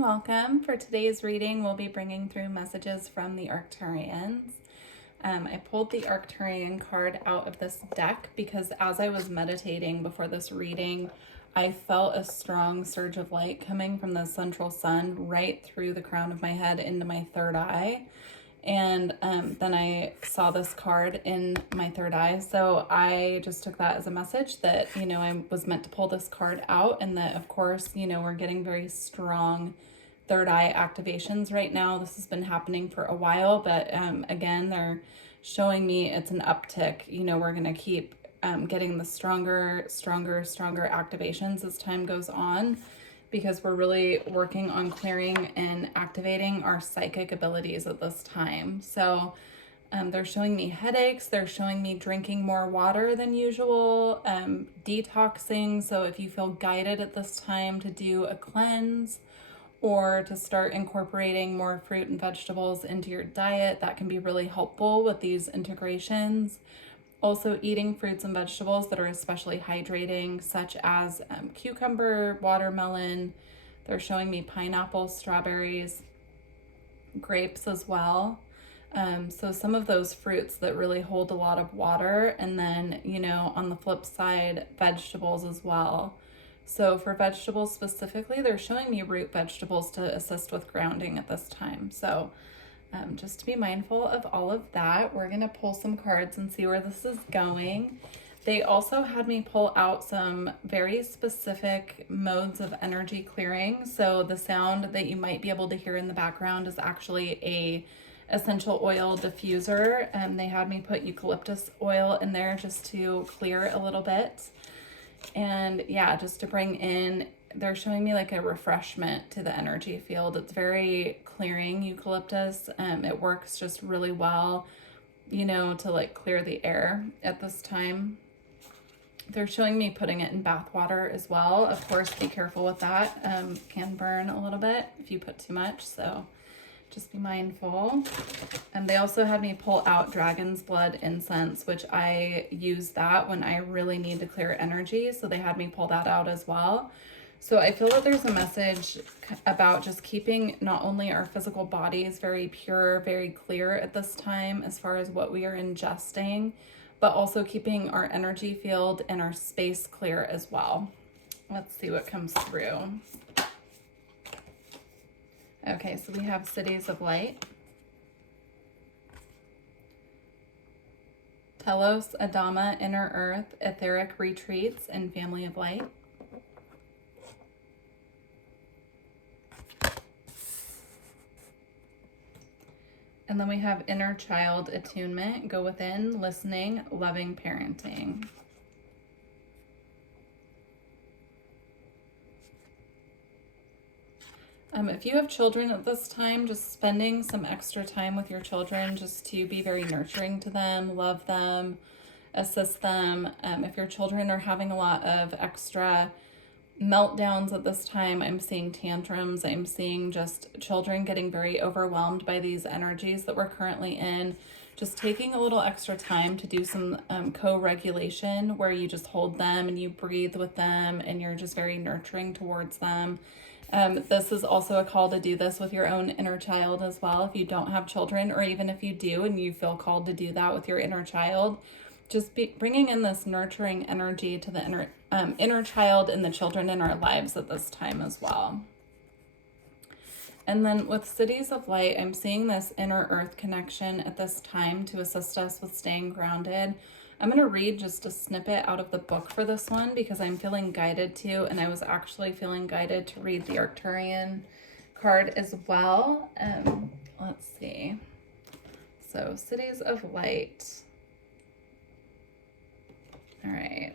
and welcome. For today's reading, we'll be bringing through messages from the Arcturians. I pulled the Arcturian card out of this deck because as I was meditating before this reading, I felt a strong surge of light coming from the central sun right through the crown of my head into my third eye. And then I saw this card in my third eye. So I just took that as a message that, I was meant to pull this card out, and that, of course, we're getting very strong third eye activations right now. This has been happening for a while, but again, they're showing me it's an uptick. We're going to keep getting the stronger activations as time goes on, because we're really working on clearing and activating our psychic abilities at this time. So they're showing me headaches. They're showing me drinking more water than usual, detoxing. So if you feel guided at this time to do a cleanse or to start incorporating more fruit and vegetables into your diet, that can be really helpful with these integrations. Also eating fruits and vegetables that are especially hydrating, such as cucumber, watermelon. They're showing me pineapple, strawberries, grapes as well. So some of those fruits that really hold a lot of water, and then, on the flip side, vegetables as well. So for vegetables specifically, they're showing me root vegetables to assist with grounding at this time. So just to be mindful of all of that, we're going to pull some cards and see where this is going. They also had me pull out some very specific modes of energy clearing. So the sound that you might be able to hear in the background is actually a essential oil diffuser. They had me put eucalyptus oil in there just to clear a little bit. And yeah, just to bring in, they're showing me like a refreshment to the energy field. It's very clearing, eucalyptus. It works just really well, to like clear the air at this time. They're showing me putting it in bath water as well. Of course, be careful with that. Can burn a little bit if you put too much, so just be mindful. And they also had me pull out dragon's blood incense, which I use that when I really need to clear energy. So they had me pull that out as well. So I feel that there's a message about just keeping not only our physical bodies very pure, very clear at this time as far as what we are ingesting, but also keeping our energy field and our space clear as well. Let's see what comes through. Okay, so we have Cities of Light, Telos, Adama, Inner Earth, Etheric Retreats, and Family of Light. And then we have Inner Child Attunement, Go Within, Listening, Loving Parenting. If you have children at this time, just spending some extra time with your children just to be very nurturing to them, love them, assist them. If your children are having a lot of extra meltdowns at this time, I'm seeing tantrums, I'm seeing just children getting very overwhelmed by these energies that we're currently in. Just taking a little extra time to do some co-regulation where you just hold them and you breathe with them and you're just very nurturing towards them. This is also a call to do this with your own inner child as well. If you don't have children, or even if you do and you feel called to do that with your inner child, just bringing in this nurturing energy to the inner child and the children in our lives at this time as well. And then with Cities of Light, I'm seeing this inner earth connection at this time to assist us with staying grounded. I'm going to read just a snippet out of the book for this one because I'm feeling guided to, and I was actually feeling guided to read the Arcturian card as well. Let's see. So Cities of Light. All right.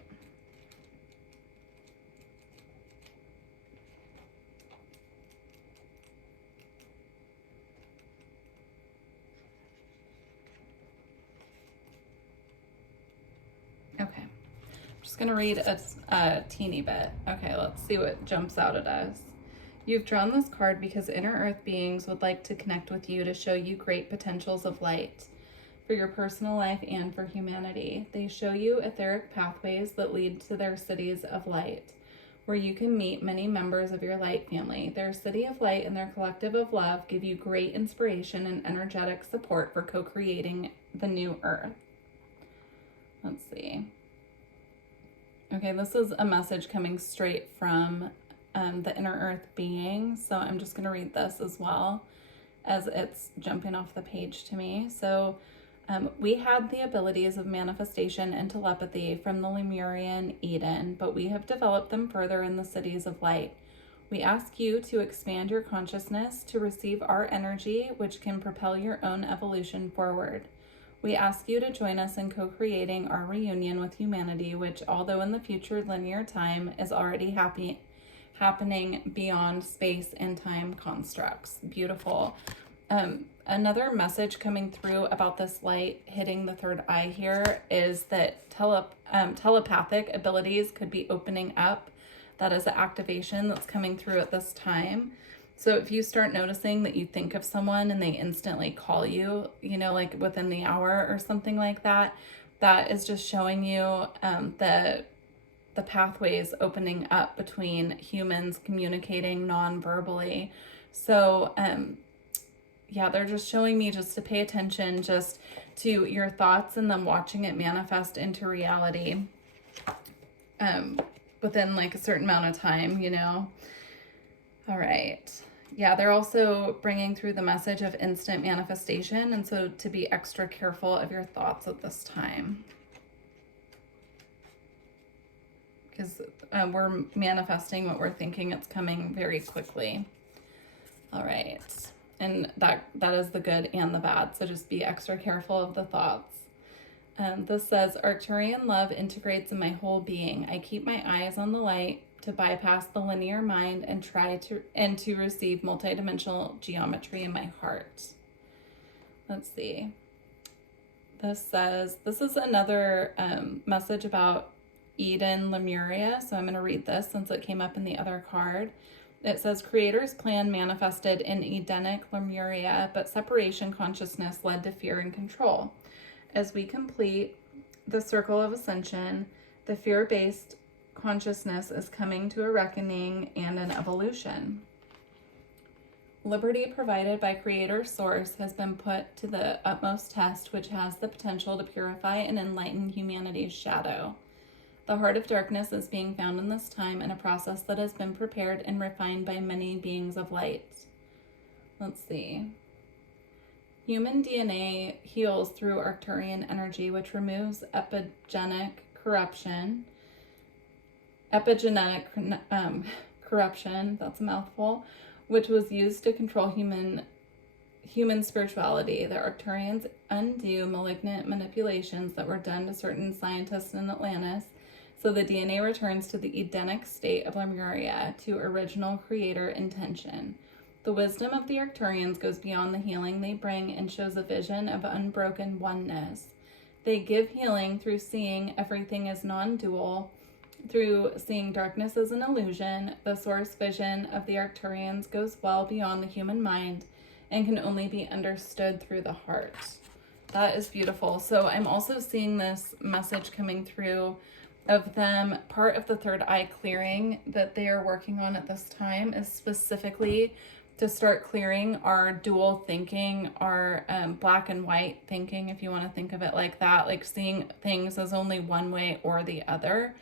Okay, I'm just going to read a teeny bit. Okay, let's see what jumps out at us. You've drawn this card because inner earth beings would like to connect with you to show you great potentials of light for your personal life and for humanity. They show you etheric pathways that lead to their cities of light. where you can meet many members of your light family. Their city of light and their collective of love give you great inspiration and energetic support for co-creating the new earth. Let's see. Okay, this is a message coming straight from the inner earth being. So I'm just going to read this as well as it's jumping off the page to me. So we had the abilities of manifestation and telepathy from the Lemurian Eden, but we have developed them further in the cities of light. We ask you to expand your consciousness to receive our energy, which can propel your own evolution forward. We ask you to join us in co-creating our reunion with humanity, which, although in the future linear time, is already happening beyond space and time constructs. Beautiful. Another message coming through about this light hitting the third eye here is that telepathic abilities could be opening up. That is an activation that's coming through at this time. So if you start noticing that you think of someone and they instantly call you, you know, like within the hour or something like that, that is just showing you the pathways opening up between humans communicating non-verbally. So yeah, they're just showing me just to pay attention just to your thoughts and then watching it manifest into reality within like a certain amount of time, you know. All right. Yeah, they're also bringing through the message of instant manifestation, and so to be extra careful of your thoughts at this time, because we're manifesting what we're thinking. It's coming very quickly. All right. And that is the good and the bad. So just be extra careful of the thoughts. This says, Arcturian love integrates in my whole being. I keep my eyes on the light to bypass the linear mind and to receive multidimensional geometry in my heart. Let's see. This says, this is another message about Eden Lemuria. So I'm going to read this since it came up in the other card. It says, Creator's plan manifested in Edenic Lemuria, but separation consciousness led to fear and control. As we complete the circle of ascension, the fear-based consciousness is coming to a reckoning and an evolution. Liberty provided by Creator Source has been put to the utmost test, which has the potential to purify and enlighten humanity's shadow. The heart of darkness is being found in this time in a process that has been prepared and refined by many beings of light. Let's see. Human DNA heals through Arcturian energy, which removes epigenetic corruption, that's a mouthful, which was used to control human spirituality. The Arcturians undo malignant manipulations that were done to certain scientists in Atlantis, so the DNA returns to the Edenic state of Lemuria, to original creator intention. The wisdom of the Arcturians goes beyond the healing they bring and shows a vision of unbroken oneness. They give healing through seeing everything as non-dual, through seeing darkness as an illusion. The source vision of the Arcturians goes well beyond the human mind and can only be understood through the heart. That is beautiful. So I'm also seeing this message coming through of them. Part of the third eye clearing that they are working on at this time is specifically to start clearing our dual thinking, our black and white thinking, if you want to think of it like that, like seeing things as only one way or the other,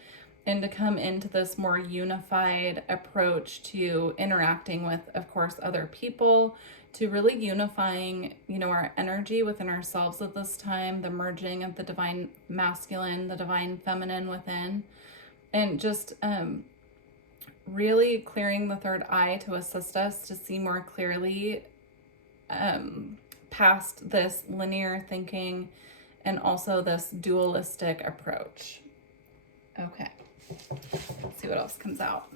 and to come into this more unified approach to interacting with, of course, other people, to really unifying, you know, our energy within ourselves at this time, the merging of the divine masculine, the divine feminine within, and just really clearing the third eye to assist us to see more clearly past this linear thinking and also this dualistic approach. Okay, let's see what else comes out.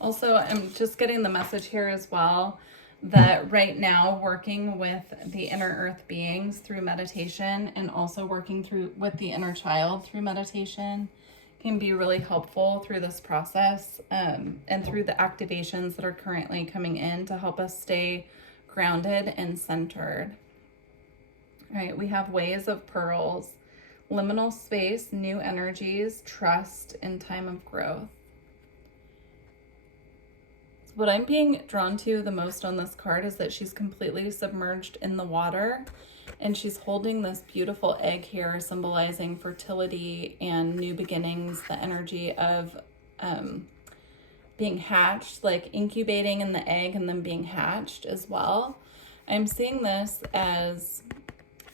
Also, I'm just getting the message here as well that right now working with the inner earth beings through meditation and also working through with the inner child through meditation can be really helpful through this process and through the activations that are currently coming in to help us stay grounded and centered. All right, we have ways of pearls, liminal space, new energies, trust, and time of growth. What I'm being drawn to the most on this card is that she's completely submerged in the water, and she's holding this beautiful egg here, symbolizing fertility and new beginnings, the energy of being hatched, like incubating in the egg and then being hatched as well. I'm seeing this as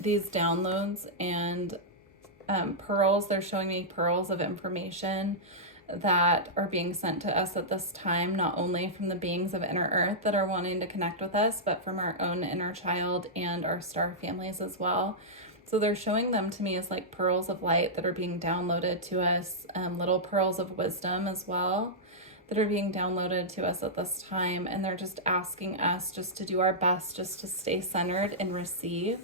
these downloads and pearls. They're showing me pearls of information that are being sent to us at this time, not only from the beings of inner earth that are wanting to connect with us, but from our own inner child and our star families as well. So they're showing them to me as like pearls of light that are being downloaded to us, little pearls of wisdom as well that are being downloaded to us at this time. And they're just asking us just to do our best, just to stay centered and receive.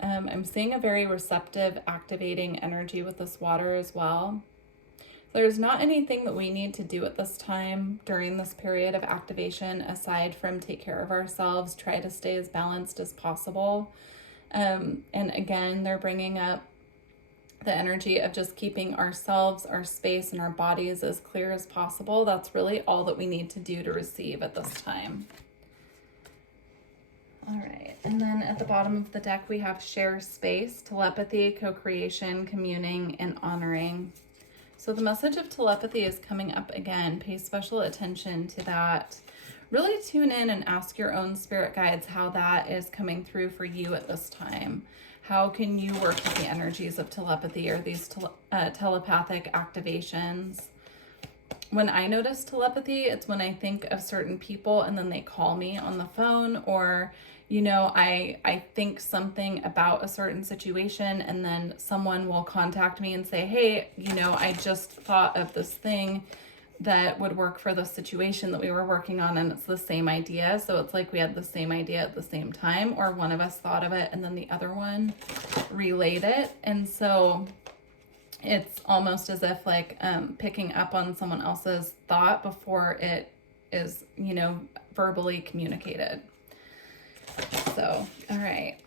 I'm seeing a very receptive, activating energy with this water as well. There's not anything that we need to do at this time during this period of activation aside from take care of ourselves, try to stay as balanced as possible. And again, they're bringing up the energy of just keeping ourselves, our space, and our bodies as clear as possible. That's really all that we need to do to receive at this time. All right, and then at the bottom of the deck, we have share space, telepathy, co-creation, communing, and honoring. So the message of telepathy is coming up again. Pay special attention to that. Really tune in and ask your own spirit guides how that is coming through for you at this time. How can you work with the energies of telepathy or these telepathic activations? When I notice telepathy, it's when I think of certain people and then they call me on the phone, or you know, I think something about a certain situation and then someone will contact me and say, hey, you know, I just thought of this thing that would work for the situation that we were working on, and it's the same idea. So it's like we had the same idea at the same time, or one of us thought of it and then the other one relayed it. And so it's almost as if like picking up on someone else's thought before it is, you know, verbally communicated. So, all right.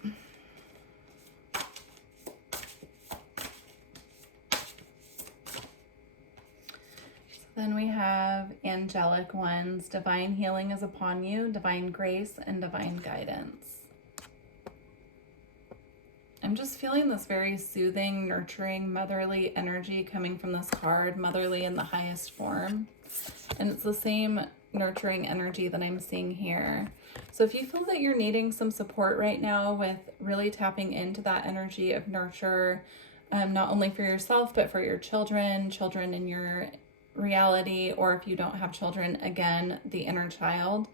So then we have angelic ones. Divine healing is upon you, divine grace, and divine guidance. I'm just feeling this very soothing, nurturing, motherly energy coming from this card, motherly in the highest form. And it's the same nurturing energy that I'm seeing here. So if you feel that you're needing some support right now with really tapping into that energy of nurture, not only for yourself, but for your children in your reality, or if you don't have children, again, the inner child,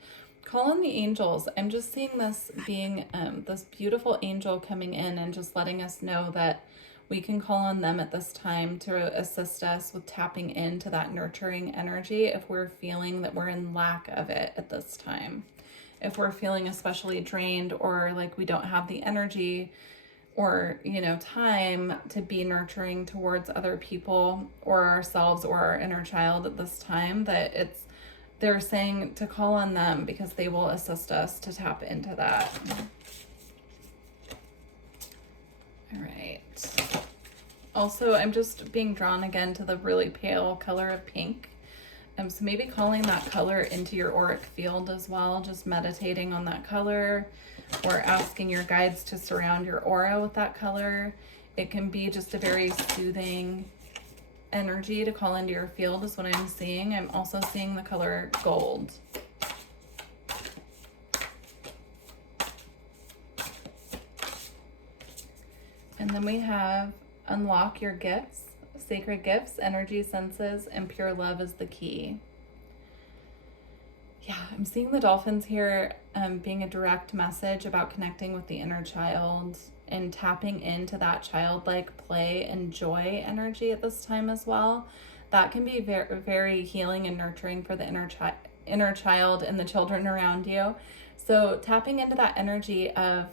call on the angels. I'm just seeing this being this beautiful angel coming in and just letting us know that we can call on them at this time to assist us with tapping into that nurturing energy if we're feeling that we're in lack of it at this time. If we're feeling especially drained, or like we don't have the energy or, you know, time to be nurturing towards other people or ourselves or our inner child at this time, that they're saying to call on them because they will assist us to tap into that. All right. Also, I'm just being drawn again to the really pale color of pink. So maybe calling that color into your auric field as well, just meditating on that color, or asking your guides to surround your aura with that color. It can be just a very soothing energy to call into your field is what I'm seeing. I'm also seeing the color gold. And then we have unlock your gifts, sacred gifts, energy senses, and pure love is the key. Yeah, I'm seeing the dolphins here being a direct message about connecting with the inner child and tapping into that childlike play and joy energy at this time as well. That can be very, very healing and nurturing for the inner child and the children around you. So tapping into that energy of,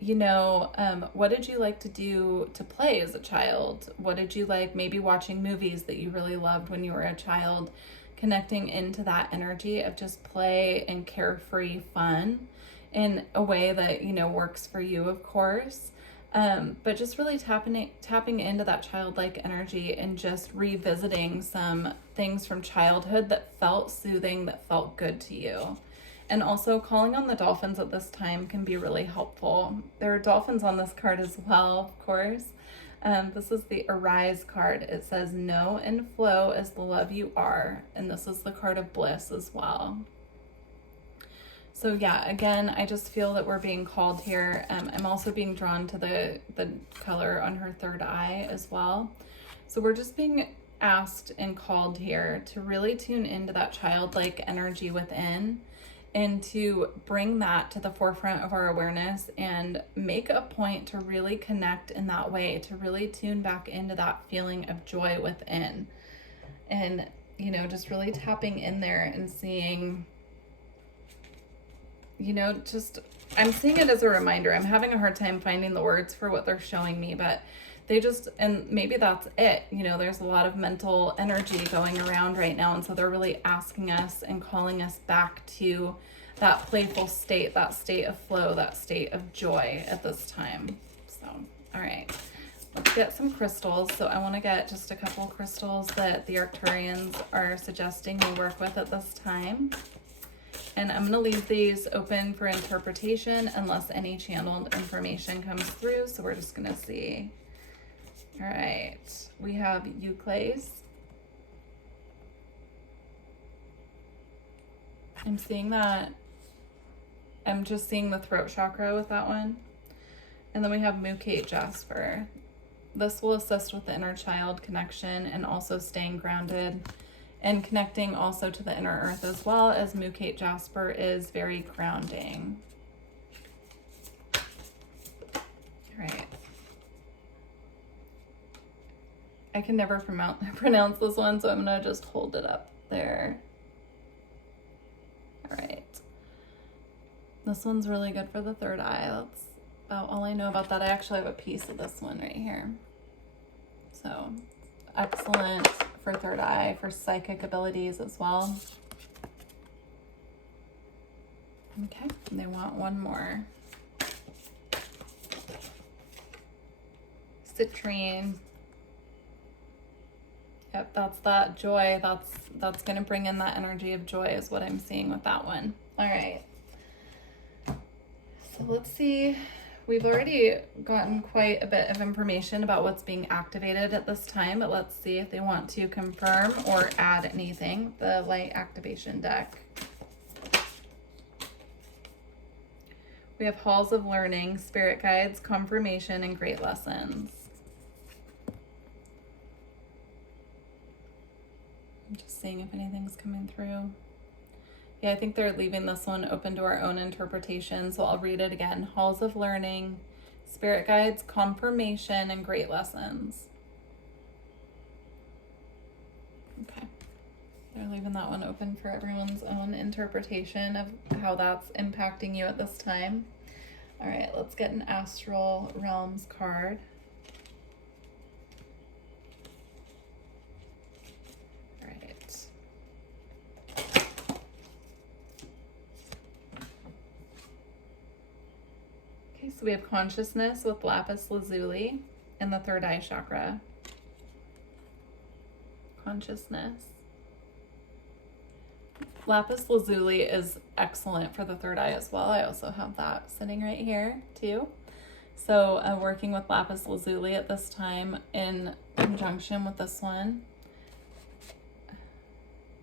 you know, what did you like to do to play as a child? What did you like? Maybe watching movies that you really loved when you were a child connecting into that energy of just play and carefree fun in a way that, you know, works for you, of course. But just really tapping into that childlike energy and just revisiting some things from childhood that felt soothing, that felt good to you. And also calling on the dolphins at this time can be really helpful. There are dolphins on this card as well, of course. This is the Arise card. It says, know and flow as the love you are. And this is the card of bliss as well. So yeah, again, I just feel that we're being called here. I'm also being drawn to the color on her third eye as well. So we're just being asked and called here to really tune into that childlike energy within, and to bring that to the forefront of our awareness and make a point to really connect in that way, to really tune back into that feeling of joy within. And, you know, just really tapping in there and seeing, you know, just, I'm seeing it as a reminder. I'm having a hard time finding the words for what they're showing me, but they just, and maybe that's it. You know, there's a lot of mental energy going around right now. And so they're really asking us and calling us back to that playful state, that state of flow, that state of joy at this time. So, all right, let's get some crystals. So I want to get just a couple of crystals that the Arcturians are suggesting we work with at this time. And I'm going to leave these open for interpretation unless any channeled information comes through. So we're just going to see. All right, we have Euclase. I'm seeing that. I'm just seeing the throat chakra with that one. And then we have Mukate Jasper. This will assist with the inner child connection and also staying grounded and connecting also to the inner earth, as well as Mukate Jasper is very grounding. All right. I can never pronounce this one, so I'm going to just hold it up there. All right. This one's really good for the third eye. That's about all I know about that. I actually have a piece of this one right here. So excellent for third eye, for psychic abilities as well. Okay, and they want one more. Citrine. Yep, that's that joy. That's going to bring in that energy of joy is what I'm seeing with that one. All right. So let's see. We've already gotten quite a bit of information about what's being activated at this time, but let's see if they want to confirm or add anything. The light activation deck. We have halls of learning, spirit guides, confirmation, and great lessons. I'm just seeing if anything's coming through. Yeah, I think they're leaving this one open to our own interpretation, so I'll read it again. Halls of learning, spirit guides, confirmation, and great lessons. Okay. They're leaving that one open for everyone's own interpretation of how that's impacting you at this time. All right, let's get an Astral Realms card. So we have consciousness with lapis lazuli in the third eye chakra. Consciousness. Lapis lazuli is excellent for the third eye as well. I also have that sitting right here too. So working with lapis lazuli at this time in conjunction with this one.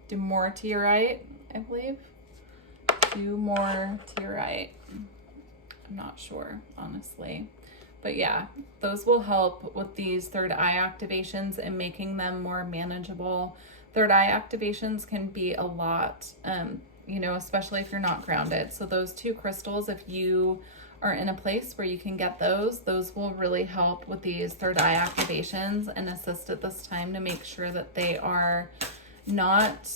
Do more to your right, I believe. Do more to your right. I'm not sure, honestly. But yeah, those will help with these third eye activations and making them more manageable. Third eye activations can be a lot, you know, especially if you're not grounded. So those two crystals, if you are in a place where you can get those will really help with these third eye activations and assist at this time to make sure that they are not,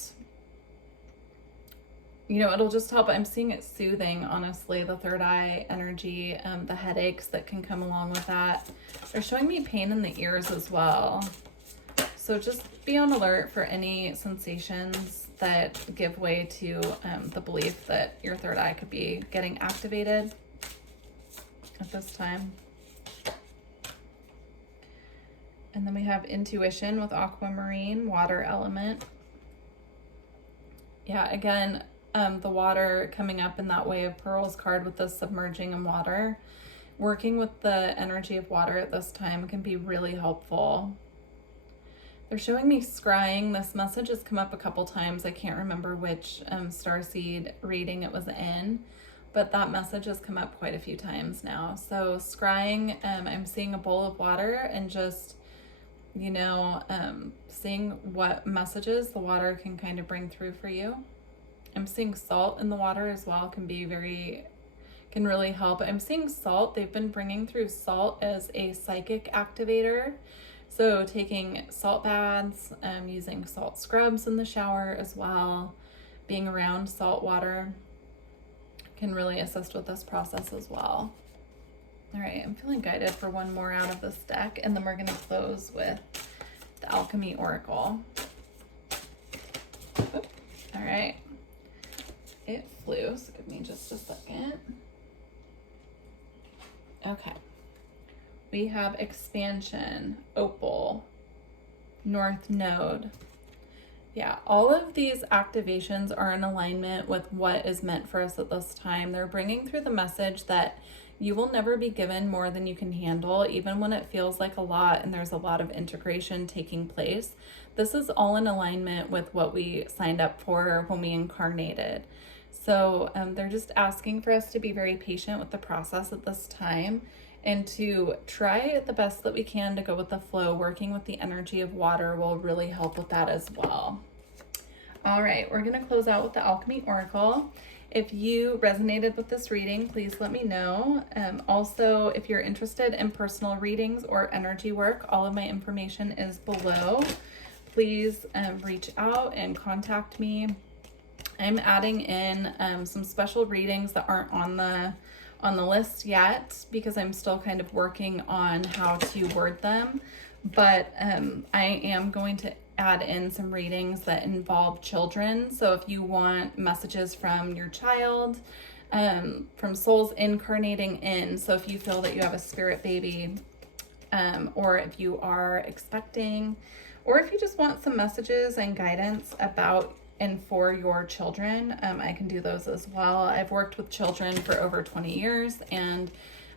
you know, it'll just help. I'm seeing it soothing, honestly, the third eye energy, the headaches that can come along with that. They're showing me pain in the ears as well. So just be on alert for any sensations that give way to the belief that your third eye could be getting activated at this time. And then we have intuition with aquamarine, water element. Yeah, again, the water coming up in that Way of Pearls card with the submerging in water. Working with the energy of water at this time can be really helpful. They're showing me scrying. This message has come up a couple times. I can't remember which Starseed reading it was in, but that message has come up quite a few times now. So scrying, I'm seeing a bowl of water and just, you know, seeing what messages the water can kind of bring through for you. I'm seeing salt in the water as well, can really help. I'm seeing salt. They've been bringing through salt as a psychic activator. So taking salt baths, using salt scrubs in the shower as well, being around salt water can really assist with this process as well. All right, I'm feeling guided for one more out of this deck, and then we're going to close with the Alchemy Oracle. All right, it flew, so give me just a second. Okay, we have expansion, opal, north node. Yeah, all of these activations are in alignment with what is meant for us at this time. They're bringing through the message that you will never be given more than you can handle, even when it feels like a lot and there's a lot of integration taking place. This is all in alignment with what we signed up for when we incarnated. So they're just asking for us to be very patient with the process at this time and to try the best that we can to go with the flow. Working with the energy of water will really help with that as well. All right, we're going to close out with the Alchemy Oracle. If you resonated with this reading, please let me know. Also, if you're interested in personal readings or energy work, all of my information is below. Please reach out and contact me. I'm adding in some special readings that aren't on the list yet because I'm still kind of working on how to word them. But I am going to add in some readings that involve children. So if you want messages from your child, from souls incarnating in, so if you feel that you have a spirit baby, or if you are expecting, or if you just want some messages and guidance about and for your children, I can do those as well. I've worked with children for over 20 years, and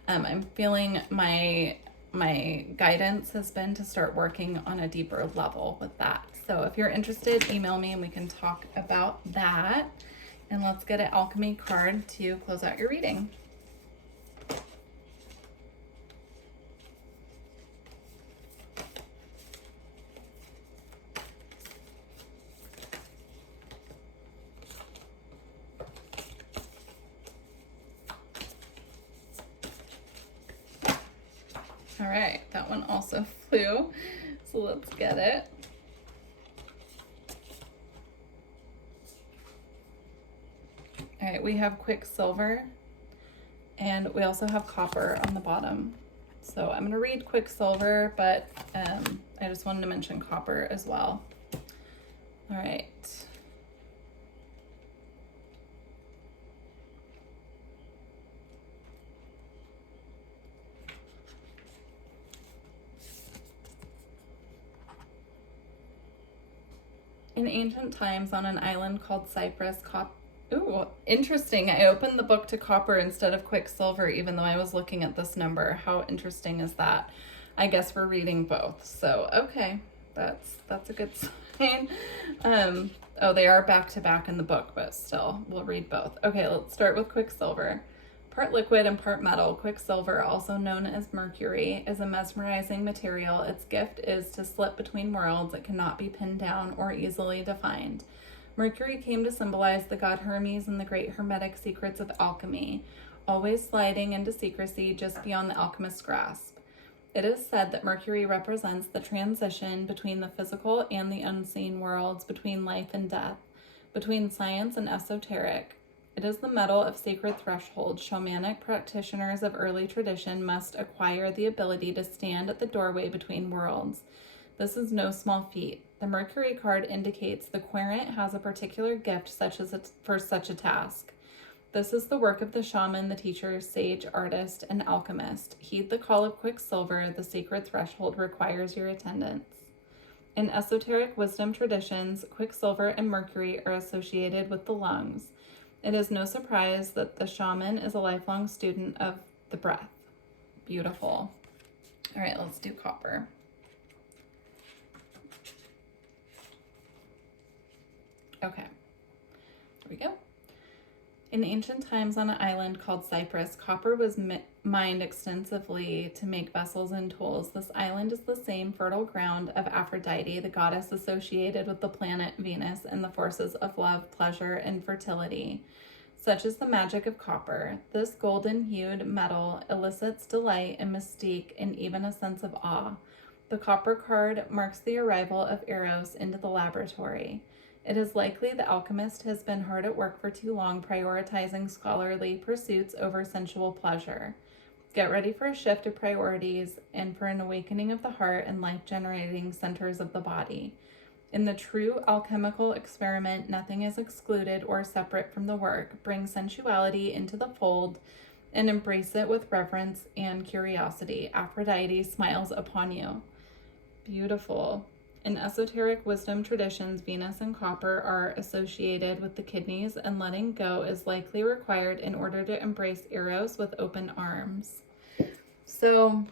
I'm feeling my guidance has been to start working on a deeper level with that. So if you're interested, email me and we can talk about that. And let's get an alchemy card to close out your reading. All right, that one also flew, so let's get it. All right, we have Quicksilver, and we also have Copper on the bottom. So I'm going to read Quicksilver, but I just wanted to mention Copper as well. All right. In ancient times, on an island called Cyprus, ooh, interesting. I opened the book to Copper instead of Quicksilver, even though I was looking at this number. How interesting is that? I guess we're reading both. So, okay, that's a good sign. Oh, they are back to back in the book, but still, we'll read both. Okay, let's start with Quicksilver. Part liquid and part metal, Quicksilver, also known as mercury, is a mesmerizing material. Its gift is to slip between worlds. It cannot be pinned down or easily defined. Mercury came to symbolize the god Hermes and the great hermetic secrets of alchemy, always sliding into secrecy just beyond the alchemist's grasp. It is said that Mercury represents the transition between the physical and the unseen worlds, between life and death, between science and esoteric. It is the metal of sacred thresholds. Shamanic practitioners of early tradition must acquire the ability to stand at the doorway between worlds. This is no small feat. The Mercury card indicates the querent has a particular gift for such a task. This is the work of the shaman, the teacher, sage, artist, and alchemist. Heed the call of Quicksilver. The sacred threshold requires your attendance. In esoteric wisdom traditions, Quicksilver and Mercury are associated with the lungs. It is no surprise that the shaman is a lifelong student of the breath. Beautiful. All right, let's do copper. Okay, here we go. In ancient times on an island called Cyprus, copper was mined extensively to make vessels and tools. This island is the same fertile ground of Aphrodite, the goddess associated with the planet Venus and the forces of love, pleasure, and fertility. Such is the magic of copper. This golden-hued metal elicits delight and mystique and even a sense of awe. The copper card marks the arrival of Eros into the laboratory. It is likely the alchemist has been hard at work for too long, prioritizing scholarly pursuits over sensual pleasure. Get ready for a shift of priorities and for an awakening of the heart and life-generating centers of the body. In the true alchemical experiment, nothing is excluded or separate from the work. Bring sensuality into the fold and embrace it with reverence and curiosity. Aphrodite smiles upon you. Beautiful. In esoteric wisdom traditions, Venus and copper are associated with the kidneys, and letting go is likely required in order to embrace Eros with open arms. So,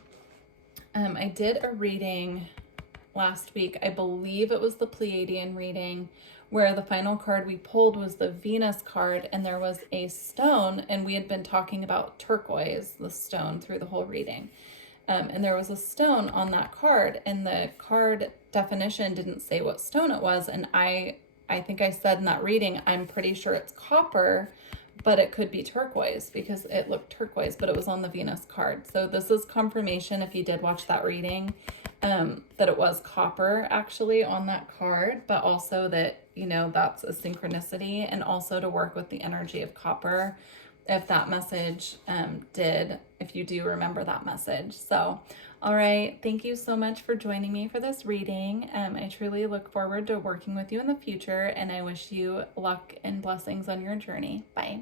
I did a reading last week. I believe it was the Pleiadian reading, where the final card we pulled was the Venus card, and there was a stone, and we had been talking about turquoise, the stone, through the whole reading. And there was a stone on that card, and the card definition didn't say what stone it was. And I think I said in that reading, I'm pretty sure it's copper, but it could be turquoise because it looked turquoise, but it was on the Venus card. So this is confirmation, if you did watch that reading, that it was copper actually on that card, but also that, you know, that's a synchronicity, and also to work with the energy of copper if that message if you do remember that message. So, all right, thank you so much for joining me for this reading. I truly look forward to working with you in the future, and I wish you luck and blessings on your journey. Bye.